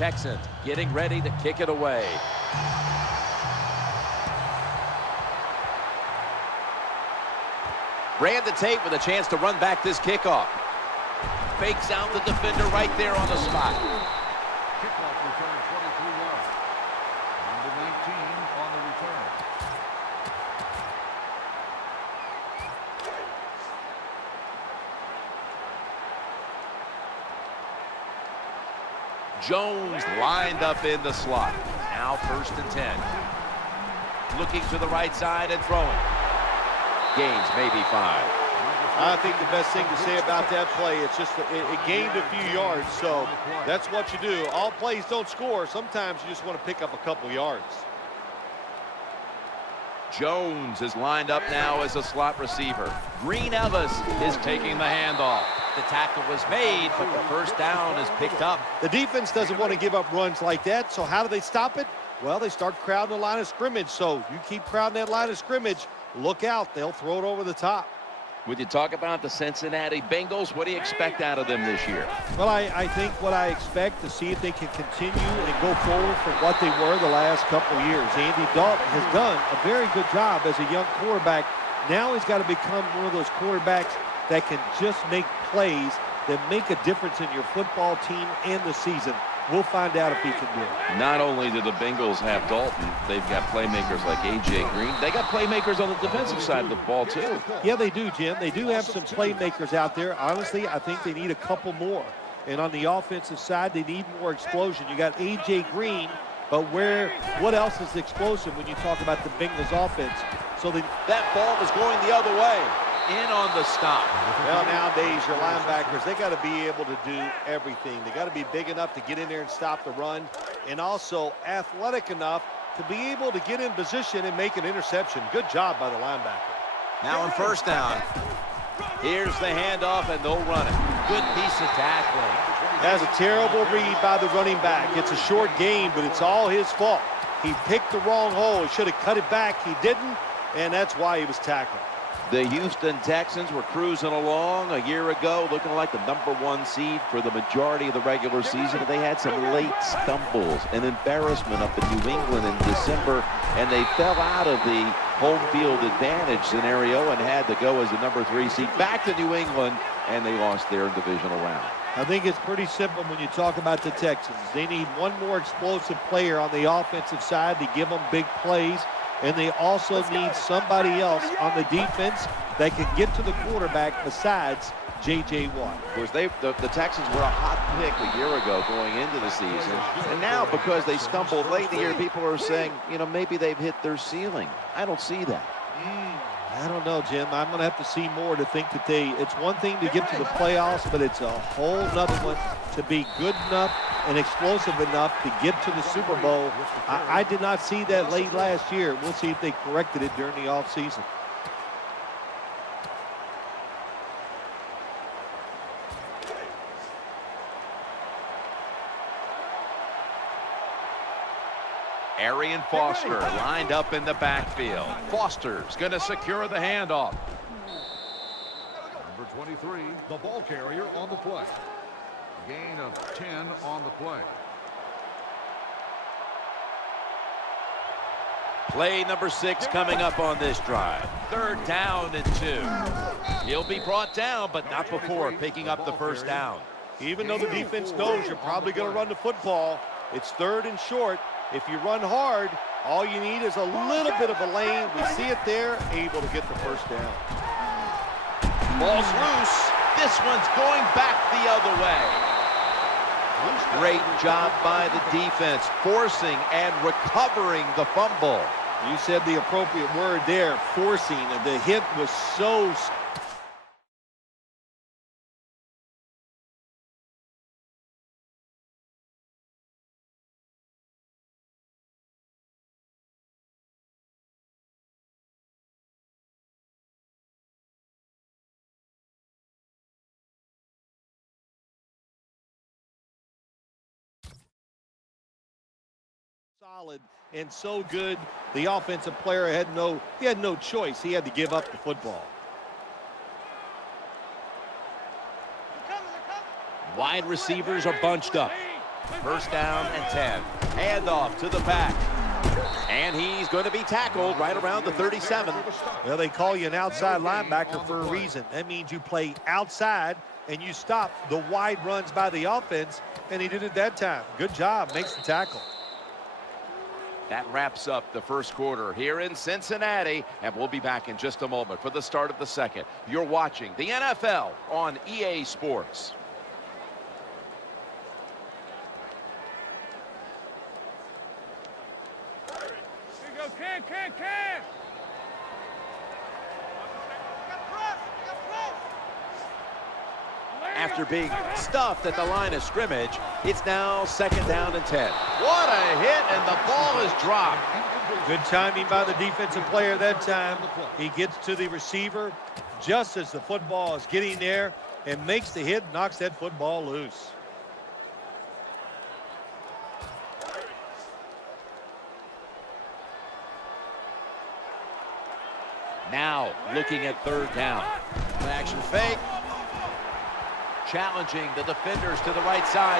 Texans getting ready to kick it away. Ran the tape with a chance to run back this kickoff. Fakes out the defender right there on the spot. Kickoff return 23 yards. Number 19 on the return. Jones lined up in the slot. Now 1st and 10. Looking to the right side and throwing. Gains maybe 5. I think the best thing to say about that play, it's just it gained a few yards, so that's what you do. All plays don't score. Sometimes you just want to pick up a couple yards. Jones is lined up now as a slot receiver. Green Ellis is taking the handoff. The tackle was made, but the first down is picked up. The defense doesn't want to give up runs like that, so how do they stop it? Well, they start crowding the line of scrimmage, so you keep crowding that line of scrimmage, look out, they'll throw it over the top. When you talk about the Cincinnati Bengals, what do you expect out of them this year? Well, I think what I expect to see if they can continue and go forward from what they were the last couple of years. Andy Dalton has done a very good job as a young quarterback. Now he's got to become one of those quarterbacks that can just make plays that make a difference in your football team and the season. We'll find out if he can do it. Not only do the Bengals have Dalton, they've got playmakers like A.J. Green. They got playmakers on the defensive side of the ball, too. Yeah, they do, Jim. They do have some playmakers out there. Honestly, I think they need a couple more. And on the offensive side, they need more explosion. You got A.J. Green, but what else is explosive when you talk about the Bengals offense? So that ball was going the other way. In on the stop. Well, nowadays, your linebackers, they got to be able to do everything. They got to be big enough to get in there and stop the run, and also athletic enough to be able to get in position and make an interception. Good job by the linebacker. Now on 1st down. Here's the handoff, and they'll run it. Good piece of tackling. That's a terrible read by the running back. It's a short game, but it's all his fault. He picked the wrong hole. He should have cut it back. He didn't, and that's why he was tackled. The Houston Texans were cruising along a year ago, looking like the #1 seed for the majority of the regular season. But they had some late stumbles and embarrassment up in New England in December, and they fell out of the home field advantage scenario and had to go as the #3 seed back to New England, and they lost their divisional round. I think it's pretty simple when you talk about the Texans. They need one more explosive player on the offensive side to give them big plays. And they also need somebody else on the defense that can get to the quarterback besides J.J. Watt. Of course, the Texans were a hot pick a year ago going into the season. And now, because they stumbled late in the year, people are saying, you know, maybe they've hit their ceiling. I don't see that. I don't know, Jim. I'm going to have to see more to think that it's one thing to get to the playoffs, but it's a whole nother one to be good enough and explosive enough to get to the Super Bowl. I did not see that late last year. We'll see if they corrected it during the offseason. Arian Foster lined up in the backfield. Foster's going to secure the handoff. Number 23, the ball carrier on the play. Gain of 10 on the play. Play number 6 coming up on this drive. 3rd down and 2. He'll be brought down, but not before picking up the 1st down. Even though the defense knows you're probably going to run the football, it's 3rd and short. If you run hard, all you need is a little bit of a lane. We see it there, able to get the 1st down. Ball's loose. This one's going back the other way. Great job by the defense, forcing and recovering the fumble. You said the appropriate word there, forcing. The hit was so... solid and so good. The offensive player had no choice. He had to give up the football. Wide receivers are bunched up. First down and 10. Handoff to the back. And he's going to be tackled right around the 37. Well, they call you an outside linebacker for a reason. That means you play outside and you stop the wide runs by the offense, and he did it that time. Good job. Makes the tackle. That wraps up the first quarter here in Cincinnati, and we'll be back in just a moment for the start of the second. You're watching the NFL on EA Sports. After being stuffed at the line of scrimmage, it's now second down and 10. What a hit, and the ball is dropped. Good timing by the defensive player that time. He gets to the receiver just as the football is getting there and makes the hit, knocks that football loose. Now looking at third down. Action fake. Challenging the defenders to the right side.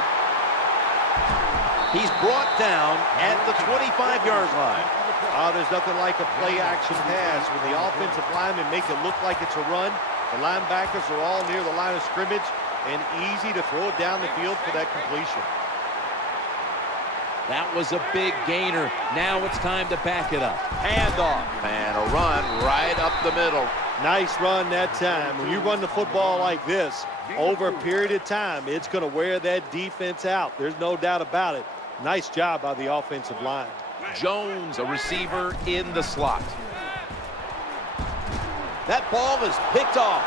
He's brought down at the 25-yard line. There's nothing like a play-action pass. When the offensive linemen make it look like it's a run, the linebackers are all near the line of scrimmage and easy to throw it down the field for that completion. That was a big gainer. Now it's time to back it up. Handoff and a run right up the middle. Nice run that time. When you run the football like this, over a period of time, it's going to wear that defense out. There's no doubt about it. Nice job by the offensive line. Jones, a receiver in the slot. That ball is picked off.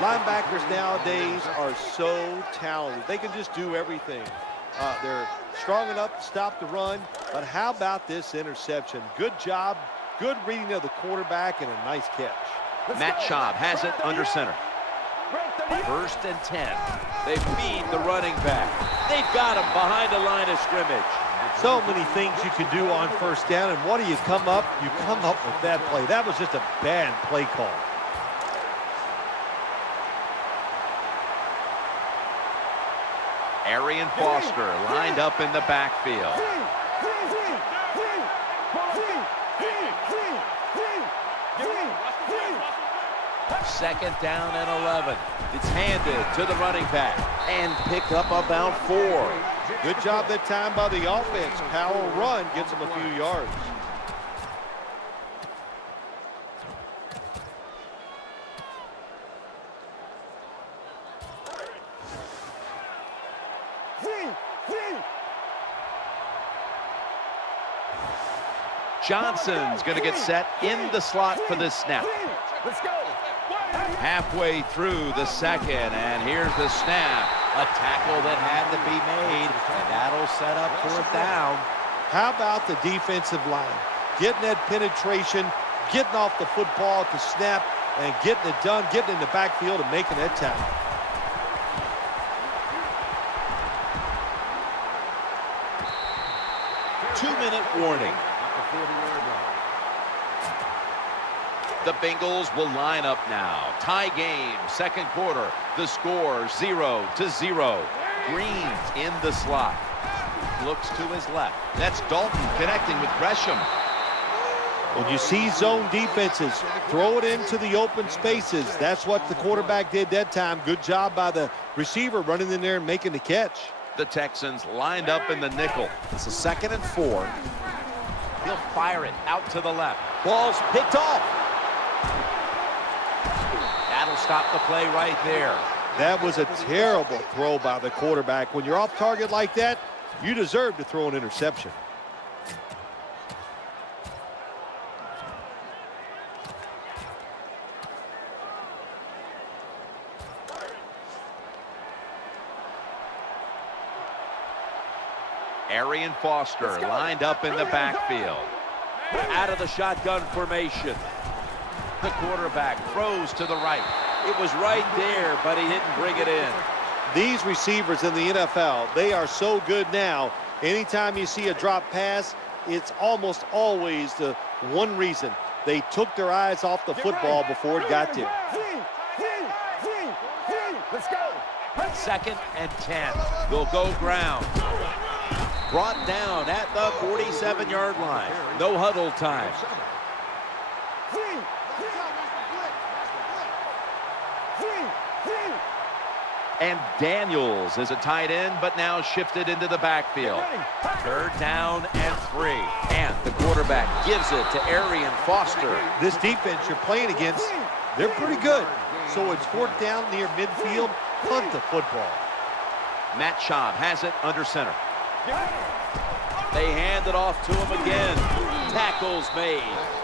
Linebackers nowadays are so talented. They can just do everything. They're strong enough to stop the run, but how about this interception? Good job, good reading of the quarterback, and a nice catch. Matt Schaub has it under center. First and 10. They feed the running back. They've got him behind the line of scrimmage. So many things you can do on first down, and what do you come up? You come up with that play. That was just a bad play call. Arian Foster lined up in the backfield. Second down and 11. It's handed to the running back and picked up about 4. Good job that time by the offense. Power run gets them a few yards. Johnson's going to get set in the slot for this snap. Let's go. Halfway through the second, and here's the snap. A tackle that had to be made, and that'll set up fourth down. How about the defensive line? Getting that penetration, getting off the football to snap, and getting it done, getting in the backfield and making that tackle. Two-minute warning. The Bengals will line up now. Tie game, second quarter. The score 0-0. Green's in the slot. Looks to his left. That's Dalton connecting with Gresham. When you see zone defenses, throw it into the open spaces. That's what the quarterback did that time. Good job by the receiver running in there and making the catch. The Texans lined up in the nickel. It's a 2nd and 4. He'll fire it out to the left. Ball's picked off. That'll stop the play right there. That was a terrible throw by the quarterback. When you're off target like that, you deserve to throw an interception. Arian Foster lined up in the backfield. Out of the shotgun formation. The quarterback throws to the right. It was right there, but he didn't bring it in. These receivers in the NFL, they are so good now. Anytime you see a drop pass, it's almost always the one reason. They took their eyes off the football before it got there. 2nd and 10. They'll go ground. Brought down at the 47-yard line. No huddle time. And Daniels is a tight end, but now shifted into the backfield. 3rd down and 3. And the quarterback gives it to Arian Foster. This defense you're playing against, they're pretty good. So it's 4th down near midfield, punt the football. Matt Schaub has it under center. They hand it off to him again. Tackles made.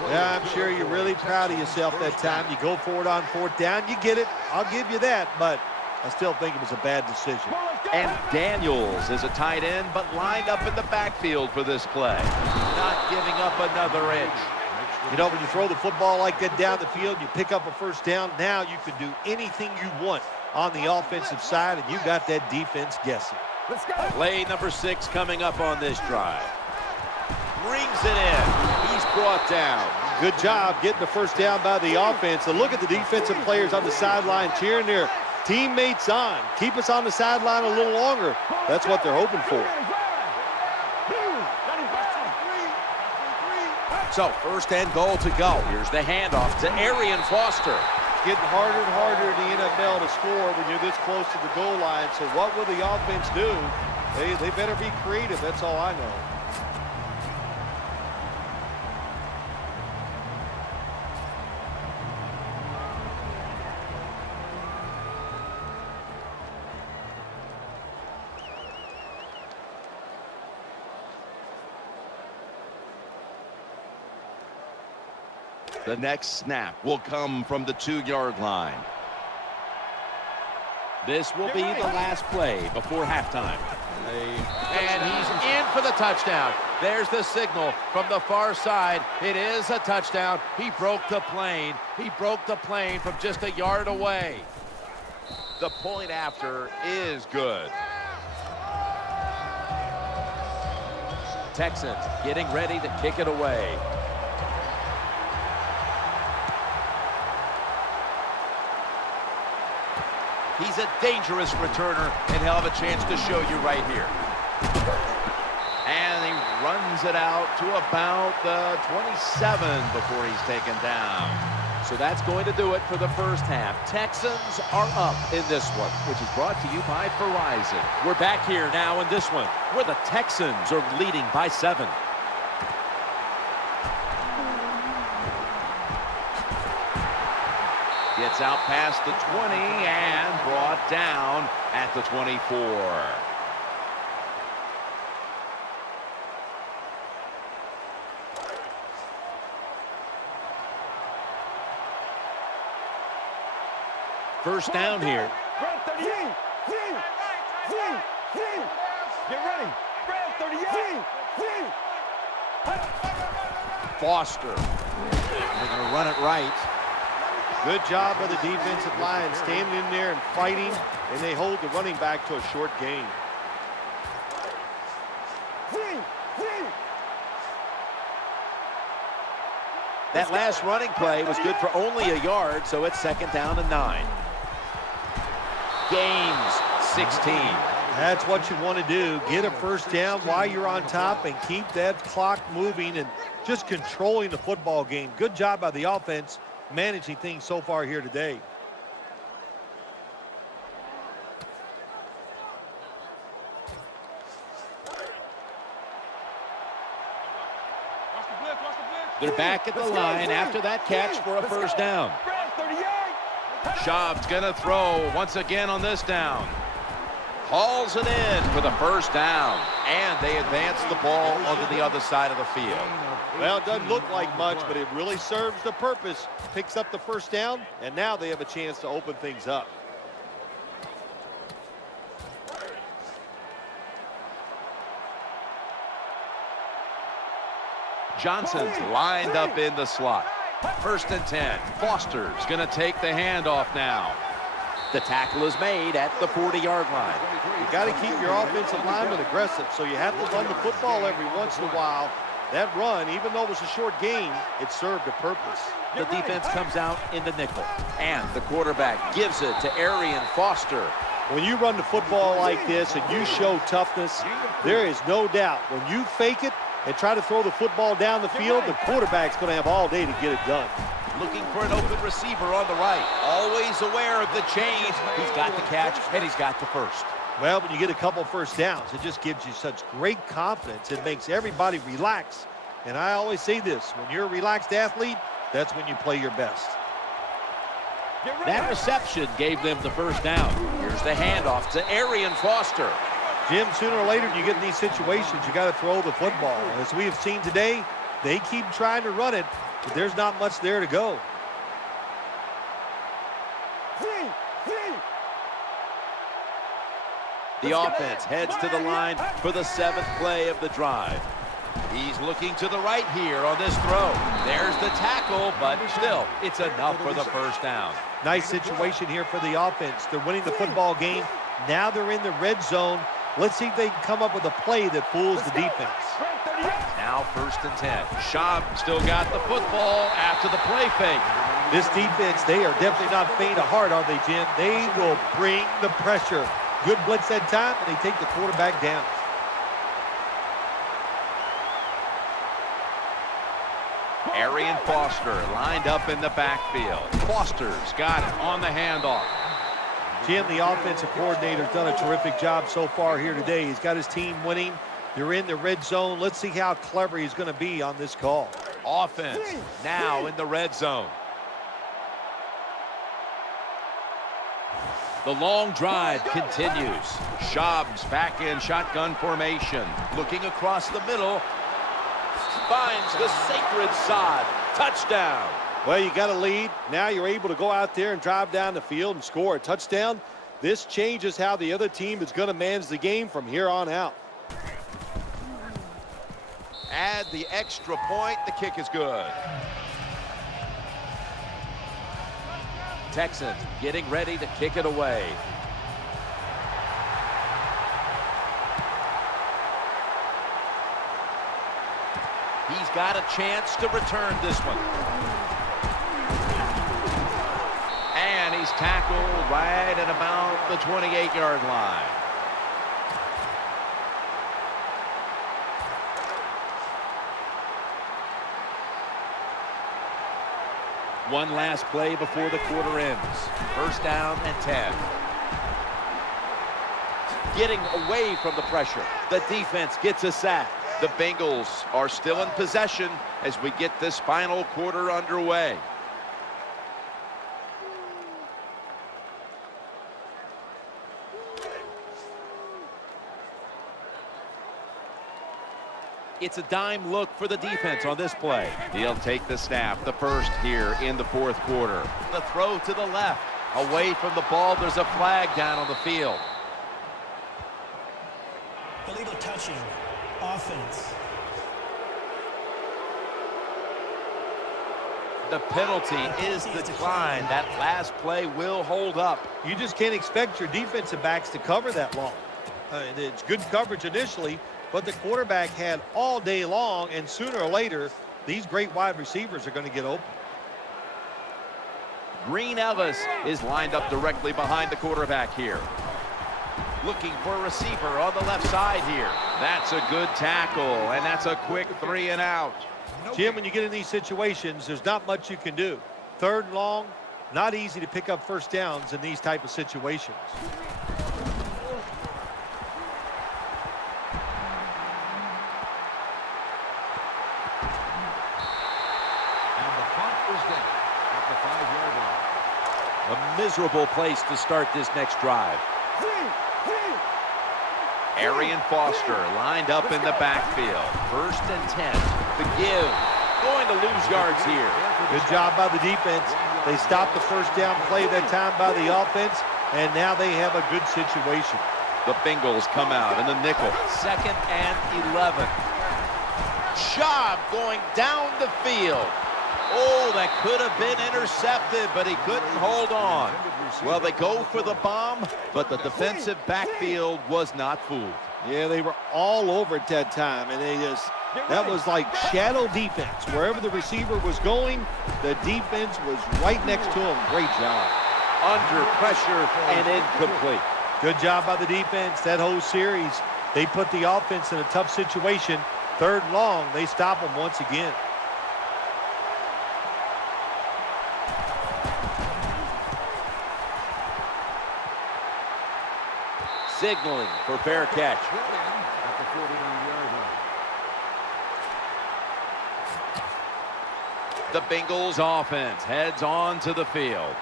Yeah, I'm sure you're really proud of yourself that time. You go for it on 4th down, you get it. I'll give you that, but I still think it was a bad decision. And Daniels is a tight end, but lined up in the backfield for this play. Not giving up another inch. You know, when you throw the football like that down the field, you pick up a 1st down, now you can do anything you want on the offensive side, and you got that defense guessing. Let's go. Play number 6 coming up on this drive. Brings it in. He's brought down. Good job getting the 1st down by the offense. And look at the defensive players on the sideline cheering their teammates on. Keep us on the sideline a little longer. That's what they're hoping for. So 1st and goal to go. Here's the handoff to Arian Foster. It's getting harder and harder in the NFL to score when you're this close to the goal line. So what will the offense do? They better be creative. That's all I know. The next snap will come from the 2-yard line. This will be the last play before halftime. And he's in for the touchdown. There's the signal from the far side. It is a touchdown. He broke the plane. He broke the plane from just a yard away. The point after is good. Texans getting ready to kick it away. He's a dangerous returner, and he'll have a chance to show you right here. And he runs it out to about the 27 before he's taken down. So that's going to do it for the 1st half. Texans are up in this one, which is brought to you by Verizon. We're back here now in this one, where the Texans are leading by 7. Gets out past the 20 and brought down at the 24. First down here. Get ready. Foster. They're going to run it right. Good job by the defensive line, standing in there and fighting, and they hold the running back to a short gain. That last running play was good for only a yard, so it's 2nd down and 9. Gains 16. That's what you want to do. Get a 1st down while you're on top and keep that clock moving and just controlling the football game. Good job by the offense managing things so far here today. They're back at the line after that catch for a 1st down. Schaub's going to throw once again on this down. Hauls it in for the 1st down, and they advance the ball onto the other side of the field. Well, it doesn't look like much, but it really serves the purpose. Picks up the 1st down, and now they have a chance to open things up. Johnson's lined up in the slot. 1st and 10. Foster's going to take the handoff now. The tackle is made at the 40-yard line. You got to keep your offensive lineman aggressive, so you have to run the football every once in a while. That run, even though it was a short gain, it served a purpose. The defense comes out in the nickel, and the quarterback gives it to Arian Foster. When you run the football like this and you show toughness, there is no doubt when you fake it and try to throw the football down the field, the quarterback's going to have all day to get it done. Looking for an open receiver on the right. Always aware of the change. He's got the catch, and he's got the first. Well, when you get a couple first downs, it just gives you such great confidence. It makes everybody relax. And I always say this, when you're a relaxed athlete, that's when you play your best. That reception gave them the first down. Here's the handoff to Arian Foster. Jim, sooner or later, you get in these situations, you got to throw the football. As we have seen today, they keep trying to run it, but there's not much there to go. The offense heads to the line for the 7th play of the drive. He's looking to the right here on this throw. There's the tackle, but still, it's enough for the first down. Nice situation here for the offense. They're winning the football game. Now they're in the red zone. Let's see if they can come up with a play that fools the defense. Now 1st and 10. Schaub still got the football after the play fake. This defense, they are definitely not faint of heart, are they, Jim? They will bring the pressure. Good blitz that time, and they take the quarterback down. Arian Foster lined up in the backfield. Foster's got it on the handoff. Jim, the offensive coordinator's done a terrific job so far here today. He's got his team winning. They're in the red zone. Let's see how clever he's going to be on this call. Offense now in the red zone. The long drive continues. Schaub's back in shotgun formation. Looking across the middle. Finds the sacred sod. Touchdown. Well, you got a lead. Now you're able to go out there and drive down the field and score a touchdown. This changes how the other team is going to manage the game from here on out. Add the extra point. The kick is good. Texans getting ready to kick it away. He's got a chance to return this one. And he's tackled right at about the 28-yard line. One last play before the quarter ends. 1st down and 10. Getting away from the pressure. The defense gets a sack. The Bengals are still in possession as we get this final quarter underway. It's a dime look for the defense on this play. He'll take the snap, the first here in the 4th quarter. The throw to the left. Away from the ball, there's a flag down on the field. Illegal touching. Offense. The penalty is declined. That last play will hold up. You just can't expect your defensive backs to cover that long. It's good coverage initially, but the quarterback had all day long, and sooner or later, these great wide receivers are going to get open. Green Ellis is lined up directly behind the quarterback here. Looking for a receiver on the left side here. That's a good tackle, and that's a quick 3 and out. Jim, when you get in these situations, there's not much you can do. 3rd and long, not easy to pick up first downs in these type of situations. And the punt is down at the 5-yard line. A miserable place to start this next drive. Arian Foster lined up in the backfield. 1st and 10. The give. Going to lose yards here. Good job by the defense. They stopped the first down play that time by the offense, and now they have a good situation. The Bengals come out in the nickel. 2nd and 11. Schaub going down the field. Oh, that could have been intercepted, but he couldn't hold on. Well, they go for the bomb, but the defensive backfield was not fooled. Yeah, they were all over at that time, and that was like shadow defense. Wherever the receiver was going, the defense was right next to him. Great job. Under pressure and incomplete. Good job by the defense. That whole series, they put the offense in a tough situation. 3rd and long, they stop them once again. Signaling for fair catch. Brought in at the 49-yard line. The Bengals offense heads on to the field.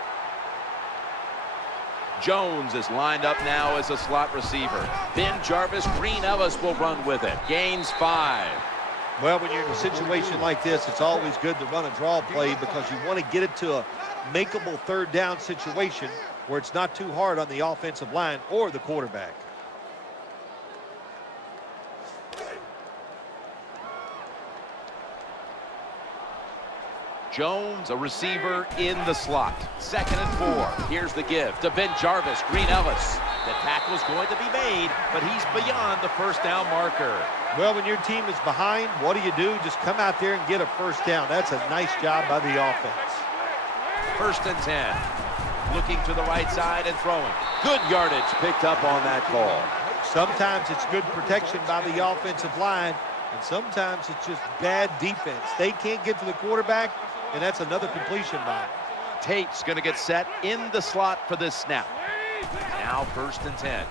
Jones is lined up now as a slot receiver. Ben Jarvis, Green Ellis will run with it. Gains 5. Well, when you're in a situation like this, it's always good to run a draw play because you want to get it to a makeable 3rd down situation where it's not too hard on the offensive line or the quarterback. Jones, a receiver in the slot. 2nd and 4. Here's the give to Ben Jarvis, Green Ellis. The tackle's going to be made, but he's beyond the 1st down marker. Well, when your team is behind, what do? Just come out there and get a 1st down. That's a nice job by the offense. 1st and 10. Looking to the right side and throwing. Good yardage picked up on that call. Sometimes it's good protection by the offensive line, and sometimes it's just bad defense. They can't get to the quarterback, and that's another completion by him. Tate's going to get set in the slot for this snap. Now 1st and 10.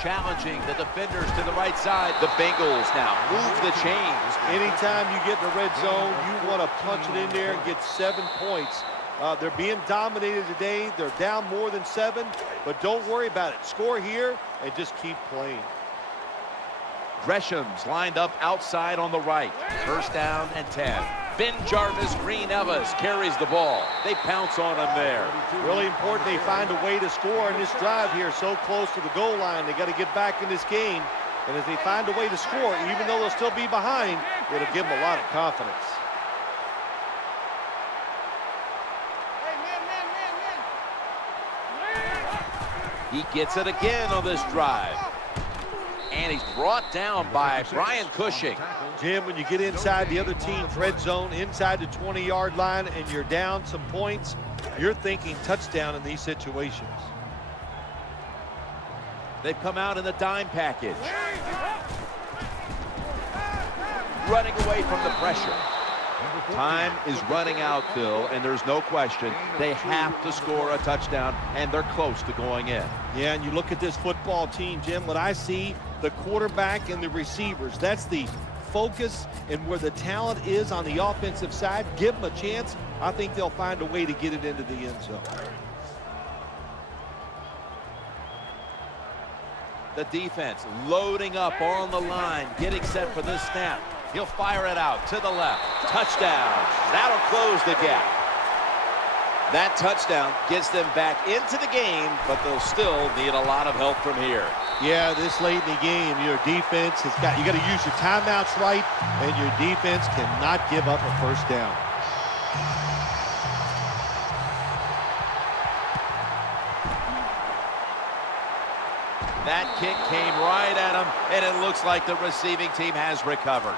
Challenging the defenders to the right side. The Bengals now move the chains. Anytime you get in the red zone, you want to punch it in there and get 7 points. They're being dominated today. They're down more than 7, but don't worry about it. Score here and just keep playing. Gresham's lined up outside on the right. 1st down and 10. Ben Jarvis, Green Ellis carries the ball. They pounce on him there. Really important they find a way to score in this drive here, so close to the goal line. They got to get back in this game. And if they find a way to score, even though they'll still be behind, it'll give them a lot of confidence. He gets it again on this drive. And he's brought down by Brian Cushing. Jim, when you get inside the other team's red zone, inside the 20-yard line, and you're down some points, you're thinking touchdown in these situations. They've come out in the dime package. Running away from the pressure. Time is running out, Phil, and there's no question they have to score a touchdown, and they're close to going in. Yeah, and you look at this football team, Jim, what I see, the quarterback and the receivers, that's the focus and where the talent is on the offensive side. Give them a chance. I think they'll find a way to get it into the end zone. The defense loading up on the line, getting set for this snap. He'll fire it out to the left. Touchdown. That'll close the gap. That touchdown gets them back into the game, but they'll still need a lot of help from here. Yeah, this late in the game, your defense has got, you got to use your timeouts right, and your defense cannot give up a 1st down. That kick came right at him, and it looks like the receiving team has recovered.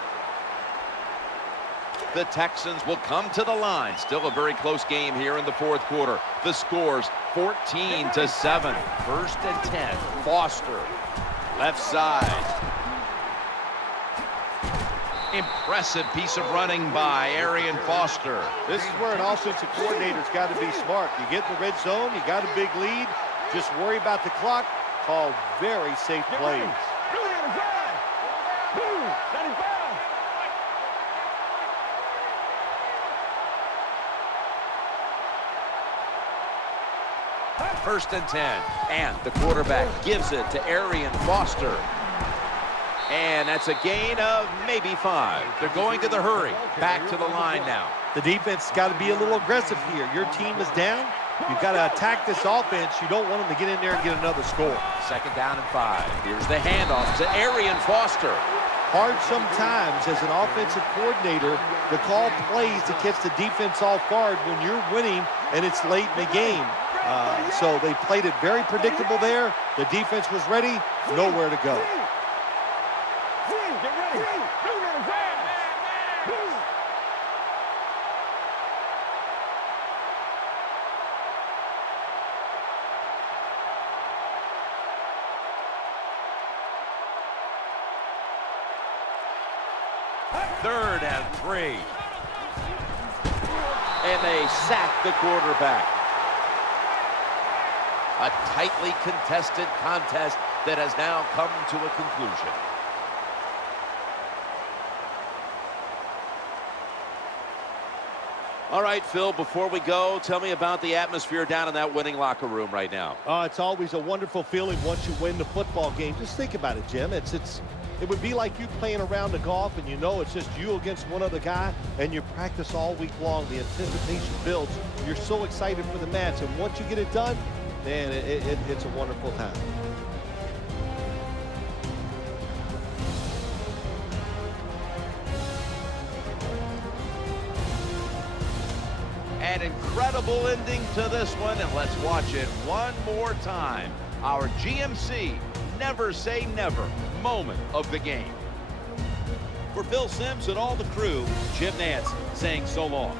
The Texans will come to the line. Still a very close game here in the 4th quarter. The score's 14-7. 1st and 10. Foster, left side. Impressive piece of running by Arian Foster. This is where an offensive coordinator's got to be smart. You get in the red zone, you got a big lead. Just worry about the clock. Call very safe plays. First and 10, and the quarterback gives it to Arian Foster. And that's a gain of maybe 5. They're going to the hurry. Back to the line now. The defense has got to be a little aggressive here. Your team is down. You've got to attack this offense. You don't want them to get in there and get another score. 2nd down and 5. Here's the handoff to Arian Foster. Hard sometimes as an offensive coordinator to call plays to catch the defense off guard when you're winning and it's late in the game. So they played it very predictable there. The defense was ready, nowhere to go. 3rd and 3. And they sack the quarterback. A tightly contested contest that has now come to a conclusion. All right, Phil, before we go, tell me about the atmosphere down in that winning locker room right now. It's always a wonderful feeling once you win the football game. Just think about it, Jim. It would be like you playing a round of golf and you know it's just you against one other guy and you practice all week long. The anticipation builds. You're so excited for the match, and once you get it done, man, it's a wonderful time. An incredible ending to this one, and let's watch it one more time. Our GMC never say never moment of the game. For Phil Simms and all the crew, Jim Nance saying so long.